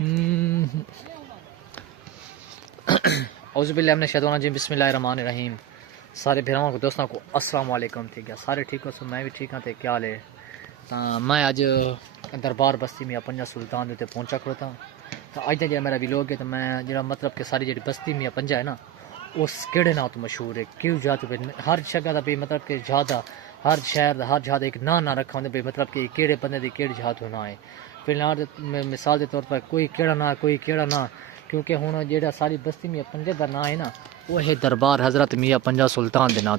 اعوذ باللہ من الشیطان الرجیم، بسم اللہ الرحمن الرحیم۔ سارے بھراؤں کو دوستوں کو السلام علیکم۔ ٹھیک ہے، سارے ٹھیک ہو؟ میں بھی ٹھیک ہوں۔ تے کیا حال ہے؟ میں اج دربار بستی میاں پنجا سلطان تے پہنچا کھڑوتا ہوں۔ تو اج دا جڑا میرا ویلوگ ہے، تو میں جڑا مطلب کہ ساری جڑی بستی میاں پنجا ہے نا، اس کیڑے نام تو مشہور ہے، کیوں جات پہ ہر جگہ دا بھی مطلب کہ جہاں ہر شہر دا ہر جہاں ایک نا رکھا ہوندے بھی، مطلب کہ کیڑے بندے دی کیڑی جہاں ہونا ہے۔ فی الحال مثال کے طور پر کوئی کیڑا نہ کوئی کیڑا نہ، کیونکہ ہن جیڑا ساری بستی میاں پنجے دا نام ہے نا، وہ ہے دربار حضرت میاں پنجا سلطان دے نام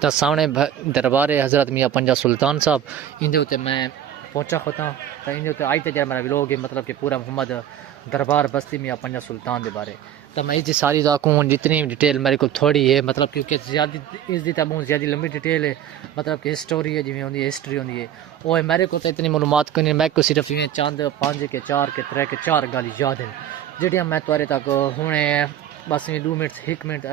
تو سامنے دربار حضرت میاں پنجا سلطان صاحب، اندے تے میں پہنچا ہوتا تو اندے تے آج تے جڑا میرا ویلوگ ہے، مطلب کہ پورا محمد دربار بستی میاں پنجا سلطان دے بارے تو میں اس ساری کو جتنی ڈیٹیل میرے کو تھوڑی ہے، مطلب کیونکہ زیادہ اس دی تو بہت زیادہ لمبی ڈیٹیل ہے، مطلب کہ ہسٹوری ہے جویں ہوندی ہے، ہسٹری ہوندی ہے، وہ میرے کو تو اتنی معلومات کو نہیں، میں کو صرف یہ چند 5 کے 4 کے 3 کے 4 گالی یاد ہیں جڑیاں میں تھوڑے تک ہونے بس 2 منٹ 1 منٹ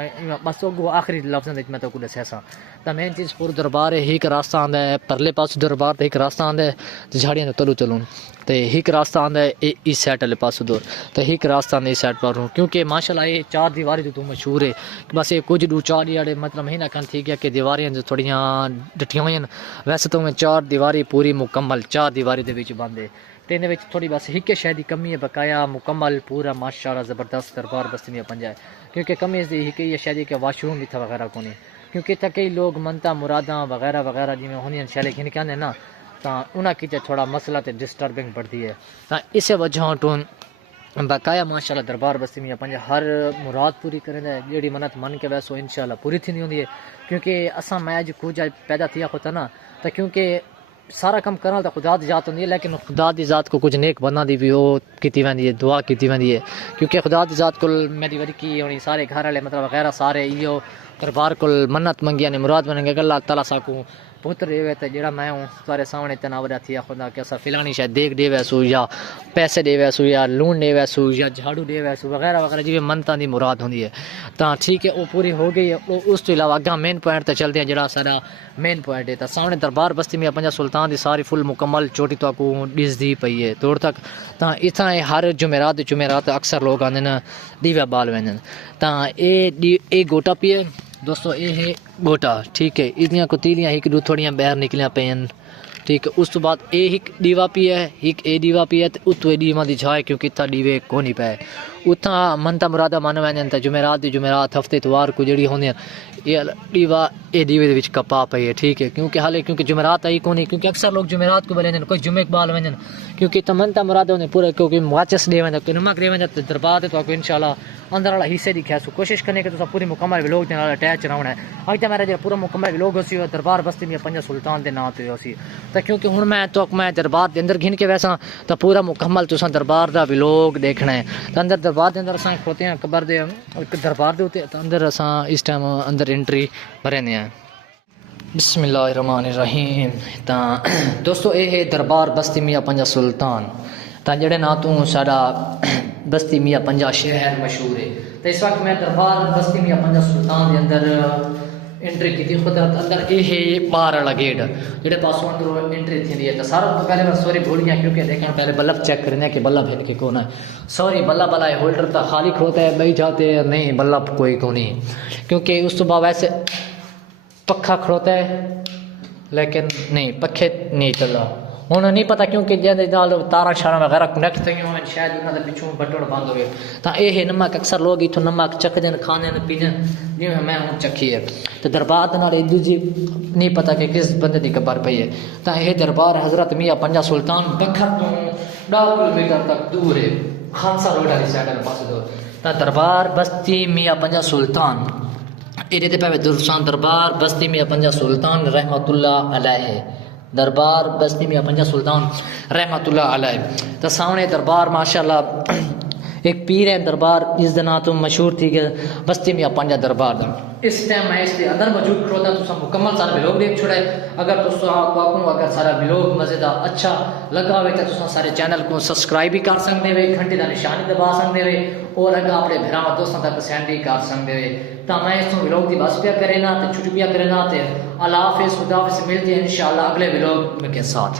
بس آخری لفظ میں تو کو دسیا سا۔ تو مین چیز پورا دربار ہے، ایک راستہ آندا ہے پرلے پاس دربار تے ایک راستہ آندا ہے جھاڑیاں تو تلوں تے ایک راستہ آندا ہے اس سائڈ والے پاس دور تے ایک راستہ آندا ہے اس سائڈ پر، کیونکہ ماشاءاللہ یہ 4 دیواری تو مشہور ہے، بس یہ کچھ 2-4 جڑے مطلب مہینہ کن تھی گیا کہ دیواریاں تھوڑیاں ڈٹیاں ہوئیں، ویسے تو میں 4 دیواری پوری مکمل 4 دیواری دے وچ بند ہے، تے وچ تھوڑی بس ایک شے دی کمی ہے، بقایا مکمل پورا ماشاءاللہ زبردست دربار بستی میاں پنجا ہے، کیونکہ کمی اس دی ایک یہ شے دی کہ واش روم بھی تھا وغیرہ کو نہیں، کیونکہ تھا کئی لوگ منتا مرادا وغیرہ وغیرہ جویں ہونیاں شیلے گھن کے آندے نا، تا انہاں کی تھوڑا مسئلہ تے ڈسٹربنگ بڑھتی ہے، تا اس وجہ تو بقایا ماشاءاللہ دربار بستی میاں پنجا ہر مراد پوری کریندا ہے، جیڑی منت من کے ویسو انشاءاللہ پوری تھیندی ہوندی ہے، کیونکہ اساں میں اج کچھ پیدا تھیا ہوتا نا، تو کیونکہ سارا کم کرنا تو خدا دی ذات ہوندی ہے، لیکن خدا دی ذات کو کچھ نیک بندہ دی بھی وہ کیتی ویندی ہے، دعا کیتی ویندی ہے، کیونکہ خدا دی ذات کول میری وری کی ہونی سارے گھر والے مطلب وغیرہ سارے ایو دربار کول منت منگیا نے مراد منگے کہ اللہ تعالیٰ ساکو پتر دے تے جڑا میں ہوں سارے سامنے تناورا تھیا خدا کہ اسا فلانی شاید دیکھ دے ویسو یا پیسے دے ویسو یا لون دے ویسو یا جھاڑو دے ویسو وغیرہ وغیرہ جی منتاں دی مراد ہوندی ہے، تا ٹھیک ہے وہ پوری ہو گئی ہے۔ اس تو علاوہ اگاں مین پوائنٹ تے چلتے ہیں، جڑا سارا مین پوائنٹ ہے تا سامنے دربار بستی میاں پنجا سلطان دی ساری فل مکمل چوٹی تو کو ڈس دی پئی ہے دور تک، تا اتنا ہر جمعرات اکثر لوگ آندے نا دیوے بال ویندن، تا اے گوٹا پی ہے دوستو، یہ ہے گوٹا، ٹھیک ہے، اتنیاں کتیلیاں ایک دو تھوڑیاں باہر نکلیاں پین، ٹھیک ہے، اس تو بعد اے ایک دیوا پی ہے، ایک اے دیوا پی ہے تے اتو اے دیواں دی جھائے، کیونکہ اتھا دیوے کو نہیں پے اتھا منتا مرادا من وینن تے جمعرات ہفتے اتوار کو جڑی ہوندیاں یہ دیوا اے دیوے دے وچ کپا پئی ہے، ٹھیک ہے، کیونکہ جمعرات آئی کو نہیں، کیونکہ اکثر لوگ جمعرات کو بلندن، کوئی جمعے کے بال وینن، کیونکہ تمنتا مرادا نے پورا کیونکہ مواچس دے ویندا کہ نمک دے ویندا تے دربار تے تو کو انشاءاللہ اندر والا حصے دی کھیسو کوشش کرنے کہ تو پوری مکمل ویلوگ دے نال اٹیچ رہنا ہے۔ اج تے میرا جو پورا مکمل ویلوگ ہوسی دربار بستی میاں پنجا سلطان دے نام تے ہوسی، تے کیونکہ ہن میں دربار دے اندر گھن کے ویسا تو پورا مکمل تساں دربار دا ویلوگ دیکھنا ہے، تے اندر دربار دے اندر اساں کھوتے ہیں قبر دے دربار دے اوتے اندر اساں اس ٹائم اندر انٹری بھرنے ہیں۔ بسم اللہ الرحمن الرحیم۔ تا دوستو اے ہے دربار بستی میاں پنجا سلطان، تا جڑے نا تو سارا بستی میاں پنجا شہر مشہور ہے، تو اس وقت میں دربار بستی میاں پنجا سلطان دے اندر انٹری کی تھی خود اندر یہ ہے باہر والا گیٹ جڑے پاسوں اندر انٹری تھی ہے، تو سارا تو پہلے میں سوری بھول گیا کیونکہ دیکھیں پہلے بلب چیک کرنے کہ بلب ہے کہ کون ہے، سوری بلب والا ہولڈر تو خالی کھوتا ہے بھائی جاتے ہیں نہیں بلب کوئی کو نہیں، کیونکہ اس تو بعد ویسے پکھا کھڑوتا ہے لیکن نہیں پکھے نہیں چل رہا، انہوں نہیں پتا کیونکہ جیسے تارا شارا وغیرہ کنیکٹ تھی ہوئے شاید انہوں نے پچھوں بٹن بند ہوئے، تو یہ نمک اکثر لوگ اتوں نمک چک دین کھانے پینے جی میں ہوں چکھی ہے، تو دربار دے دوجی نہیں پتا کہ کس بندے کی قبر پئی ہے، تو یہ دربار حضرت میاں پنجا سلطان بکھر تو 10 کلومیٹر تک دور ہے، خانسا روڈ والی سائڈ والے پاس دور، تو دربار بستی میاں پنجا سلطان یہ پہ درسان دربار بستی میاں پنجا سلطان رحمت اللہ علیہ، دربار بستی میاں پنجا سلطان رحمت اللہ علیہ، تو سامنے دربار ماشاءاللہ ایک پیر ہے دربار اس دن تو مشہور تھی کہ بستی میاں پنجا دربار دا، اس ٹائم میں اس کے اندر موجود کھڑوتا تو سب مکمل سارا ویلوگ دیکھ چھوڑے، اگر تو اگر سارا ویلوگ مزیدار اچھا لگا ہوئے تو تم سارے چینل کو سبسکرائب بھی کر سکتے ہوئے، گھنٹی کا نشانی دبا سکتے ہوئے، اور اگر اپنے بھراواں دوستوں تک سینڈ بھی کر سکتے ہوئے، تو میں اس ویلوگ کی بس پیا کرے نا تو چھٹی پیا کرے نا، اللہ حافظ، خدا حافظ، ملتے ہیں انشاءاللہ اگلے ویلوگ کے ساتھ۔